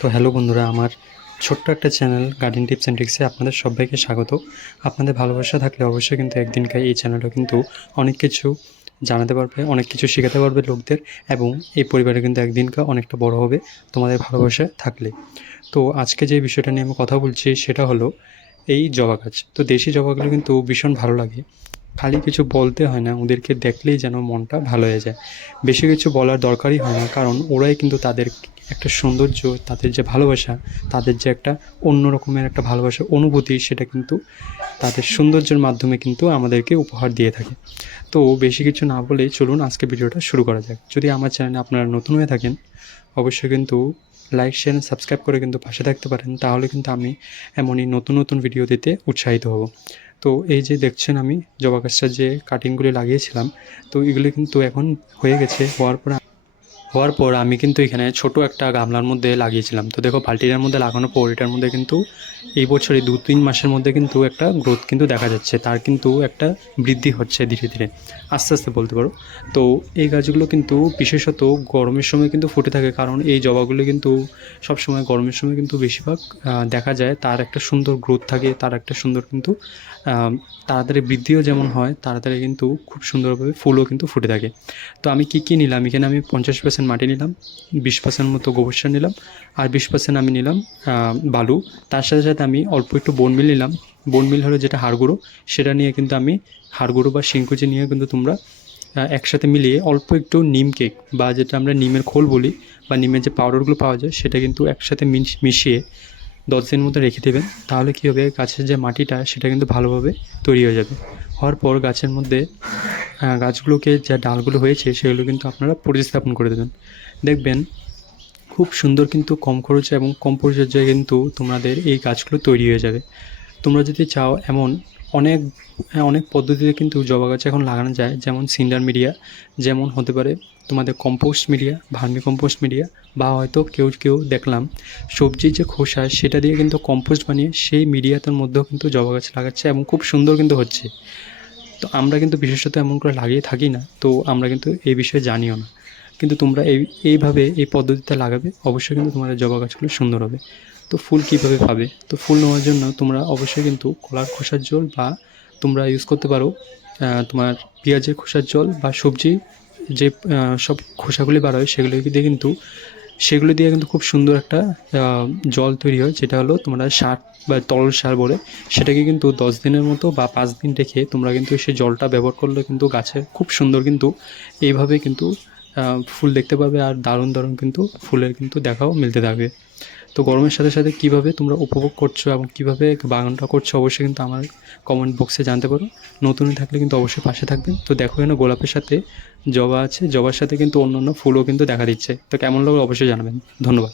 তো হ্যালো বন্ধুরা, আমার ছোট্ট একটা চ্যানেল গার্ডেন টিপস অ্যান্ড ট্রিক্সে আপনাদের সবাইকে স্বাগত। আপনাদের ভালোবাসা থাকলে অবশ্যই কিন্তু একদিনকার এই চ্যানেলটা কিন্তু অনেক কিছু জানাতে পারবে, অনেক কিছু শেখাতে পারবে লোকদের, এবং এই পরিবারে কিন্তু একদিনকার অনেকটা বড় হবে তোমাদের ভালোবাসা থাকলে। তো আজকে যে বিষয়টা নিয়ে আমি কথা বলছি সেটা হলো এই জবা গাছ। তো দেশি জবাগুলো কিন্তু ভীষণ ভালো লাগে, খালি কিছু বলতে হয় না, ওদেরকে দেখলেই যেন মনটা ভালো হয়ে যায়। বেশি কিছু বলার দরকারই হয় না, কারণ ওরাই কিন্তু তাদের একটা সৌন্দর্য, তাদের যে ভালোবাসা, তাদের যে একটা অন্য রকমের একটা ভালোবাসার অনুভূতি, সেটা কিন্তু তাদের সৌন্দর্যের মাধ্যমে কিন্তু আমাদেরকে উপহার দিয়ে থাকে। তো বেশি কিছু না বলেই চলুন আজকে ভিডিওটা শুরু করা যাক। যদি আমার চ্যানেলে আপনারা নতুন হয়ে থাকেন অবশ্যই কিন্তু লাইক শেয়ার সাবস্ক্রাইব করে কিন্তু পাশে থাকতে পারেন, তাহলে কিন্তু আমি এমনই নতুন নতুন ভিডিও দিতে উৎসাহিত হব। তো এই যে দেখছেন আমি জবা গাছটার যে কাটিংগুলি লাগিয়েছিলাম, তো এগুলি কিন্তু এখন হয়ে গেছে। হওয়ার পর আমি কিন্তু এখানে ছোট একটা গামলার মধ্যে লাগিয়েছিলাম। তো দেখো বালতিটার মধ্যে লাগানোর পর এটার মধ্যে কিন্তু এই বছরে 2-3 মাসের মধ্যে কিন্তু একটা গ্রোথ কিন্তু দেখা যাচ্ছে, তার কিন্তু একটা বৃদ্ধি হচ্ছে ধীরে ধীরে, আস্তে আস্তে বলতে পারো। তো এই গাছগুলো কিন্তু বিশেষত গরমের সময় কিন্তু ফুটে থাকে, কারণ এই জবাগুলো কিন্তু সবসময় গরমের সময় কিন্তু বেশিরভাগ দেখা যায় তার একটা সুন্দর গ্রোথ থাকে, তার একটা সুন্দর কিন্তু তাড়াতাড়ি বৃদ্ধিও যেমন হয়, তাড়াতাড়ি কিন্তু খুব সুন্দরভাবে ফুলও কিন্তু ফুটে থাকে। তো আমি কী নিলাম এখানে, আমি 50% মাটি নিলাম, 20% মতো গোবর সার নিলাম, আর 20% আমি নিলাম বালু। তার সাথে সাথে আমি অল্প একটু বোন মিল নিলাম। বোন মিল হলো যেটা হাড় গুঁড়ো, সেটা নিয়ে কিন্তু আমি হাড় গুঁড়ো বা শিংকুচি নিয়ে কিন্তু তোমরা একসাথে মিলিয়ে অল্প একটু নিম কেক বা যেটা আমরা নিমের খোল বলি, বা নিমের যে পাউডারগুলো পাওয়া যায়, সেটা কিন্তু একসাথে মিশিয়ে 10 দিনের মতো রেখে দেবেন। তাহলে কী হবে, গাছের যে মাটিটা সেটা কিন্তু ভালোভাবে তৈরি হয়ে যাবে। হওয়ার পর গাছের মধ্যে গাছগুলোকে যা ডালগুলো হয়েছে সেগুলো কিন্তু আপনারা প্রতিস্থাপন করে দেবেন। দেখবেন খুব সুন্দর কিন্তু কম খরচে এবং কম পরিচর্যায় কিন্তু তোমাদের এই গাছগুলো তৈরি হয়ে যাবে। তোমরা যদি চাও এমন অনেক অনেক পদ্ধতিতে কিন্তু জবা গাছ এখন লাগানো যায়, যেমন সিন্ডার মিডিয়া, যেমন হতে পারে তোমাদের compost media, vermi compost media, বা হয়তো কেউ কেউ দেখলাম সবজির যে খোসা সেটা দিয়ে কিন্তু কম্পোস্ট বানিয়ে সেই মিডিয়াটার মধ্যেও কিন্তু জবা গাছ লাগাচ্ছে এবং খুব সুন্দর কিন্তু হচ্ছে। তো আমরা কিন্তু বিশেষত এমন করে লাগিয়ে থাকি না, তো আমরা কিন্তু এই বিষয়ে জানিও না। কিন্তু তোমরা এইভাবে এই পদ্ধতিতে লাগাবে, অবশ্যই কিন্তু তোমাদের জবা গাছগুলো সুন্দর হবে। তো ফুল কীভাবে পাবে? তো ফুল নেওয়ার জন্য তোমরা অবশ্যই কিন্তু কলার খোসার জল, বা তোমরা ইউজ করতে পারো তোমার পেঁয়াজের খোসার জল, বা সবজি যে সব খোসাগুলি বার হয় সেগুলো দিয়ে কিন্তু খুব সুন্দর একটা জল তৈরি হয়, যেটা হলো তোমরা সার বা তরল সার বলে। সেটাকে কিন্তু 10 দিনের মতো বা 5 দিন রেখে তোমরা কিন্তু সেই জলটা ব্যবহার করলে কিন্তু গাছে খুব সুন্দর কিন্তু এইভাবে কিন্তু ফুল দেখতে পাবে, আর দারুণ দারুণ কিন্তু ফুলের কিন্তু দেখাও মিলতে থাকবে। তো গরমের সাথে সাথে কীভাবে তোমরা উপভোগ করছো এবং কীভাবে বাগানটা করছো অবশ্যই কিন্তু আমার কমেন্ট বক্সে জানতে পারো। নতুন থাকলে কিন্তু অবশ্যই পাশে থাকবেন। তো দেখো এখানে গোলাপের সাথে জবা আছে, জবার সাথে কিন্তু অন্য অন্য ফুলও কিন্তু দেখা দিচ্ছে। তো কেমন লাগলো অবশ্যই জানাবেন। ধন্যবাদ।